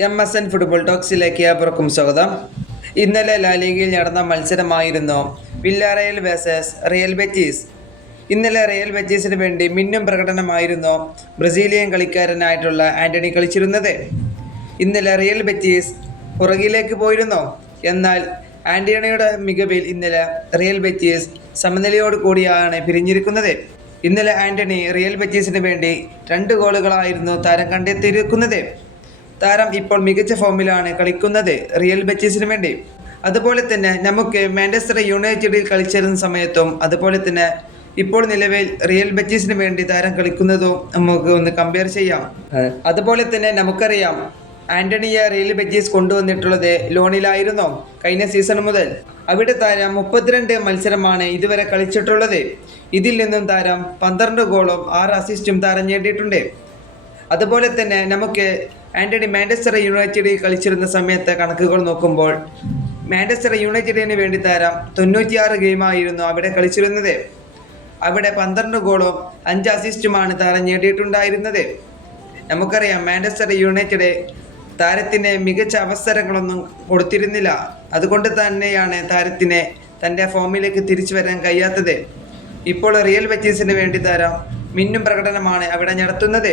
M S N football ടോക്സിലേക്ക് ഏവർക്കും സ്വാഗതം. ഇന്നലെ ലാലിഗയിൽ നടന്ന മത്സരമായിരുന്നു വില്ലാറയൽ വേഴ്സസ് റിയൽ ബെറ്റീസ് ഇന്നലെ റിയൽ ബെറ്റീസിന് വേണ്ടി മിന്നും പ്രകടനമായിരുന്നു ബ്രസീലിയൻ കളിക്കാരനായിട്ടുള്ള ആന്റണി കളിച്ചിരുന്നത്. ഇന്നലെ റിയൽ ബെറ്റീസ് പുറകിലേക്ക് പോയിരുന്നു. എന്നാൽ ആന്റണിയുടെ മികവിൽ ഇന്നലെ റിയൽ ബെറ്റീസ് സമനിലയോട് കൂടിയാണ് പിരിഞ്ഞിരിക്കുന്നത്. ഇന്നലെ ആന്റണി റിയൽ ബെറ്റീസിന് വേണ്ടി രണ്ട് ഗോളുകളായിരുന്നു താരം കണ്ടെത്തിയിരിക്കുന്നത്. താരം ഇപ്പോൾ മികച്ച ഫോമിലാണ് കളിക്കുന്നത് റിയൽ ബെറ്റീസിന് വേണ്ടി. അതുപോലെ തന്നെ നമുക്ക് മാഞ്ചസ്റ്റർ യുണൈറ്റഡിൽ കളിച്ചിരുന്ന സമയത്തും അതുപോലെ തന്നെ ഇപ്പോൾ നിലവിൽ റിയൽ ബെറ്റീസിന് വേണ്ടി താരം കളിക്കുന്നതും നമുക്ക് ഒന്ന് കമ്പയർ ചെയ്യാം. അതുപോലെ തന്നെ നമുക്കറിയാം ആന്റണിയെ റിയൽ ബെറ്റീസ് കൊണ്ടുവന്നിട്ടുള്ളത് ലോണിലായിരുന്നു കഴിഞ്ഞ സീസൺ മുതൽ. അവിടെ താരം മുപ്പത്തിരണ്ട് മത്സരമാണ് ഇതുവരെ കളിച്ചിട്ടുള്ളത്. ഇതിൽ നിന്നും താരം പന്ത്രണ്ട് ഗോളും ആറ് അസിസ്റ്റും താരം നേടിയിട്ടുണ്ട്. അതുപോലെ തന്നെ നമുക്ക് ആന്റണി മാഞ്ചസ്റ്റർ യുണൈറ്റഡിൽ കളിച്ചിരുന്ന സമയത്ത് കണക്കുകൾ നോക്കുമ്പോൾ മാഞ്ചസ്റ്റർ യുണൈറ്റഡിന് വേണ്ടി താരം തൊണ്ണൂറ്റിയാറ് ഗെയിമായിരുന്നു അവിടെ കളിച്ചിരുന്നത്. അവിടെ പന്ത്രണ്ട് ഗോളും അഞ്ച് അസിസ്റ്റുമാണ് താരം നേടിയിട്ടുണ്ടായിരുന്നത്. നമുക്കറിയാം മാഞ്ചസ്റ്റർ യുണൈറ്റഡ് താരത്തിന് മികച്ച അവസരങ്ങളൊന്നും കൊടുത്തിരുന്നില്ല. അതുകൊണ്ട് തന്നെയാണ് താരത്തിന് തന്റെ ഫോമിലേക്ക് തിരിച്ചു വരാൻ കഴിയാത്തത്. ഇപ്പോൾ റിയൽ ബെറ്റീസിന് വേണ്ടി താരം മിന്നും പ്രകടനമാണ് അവിടെ നടത്തുന്നത്.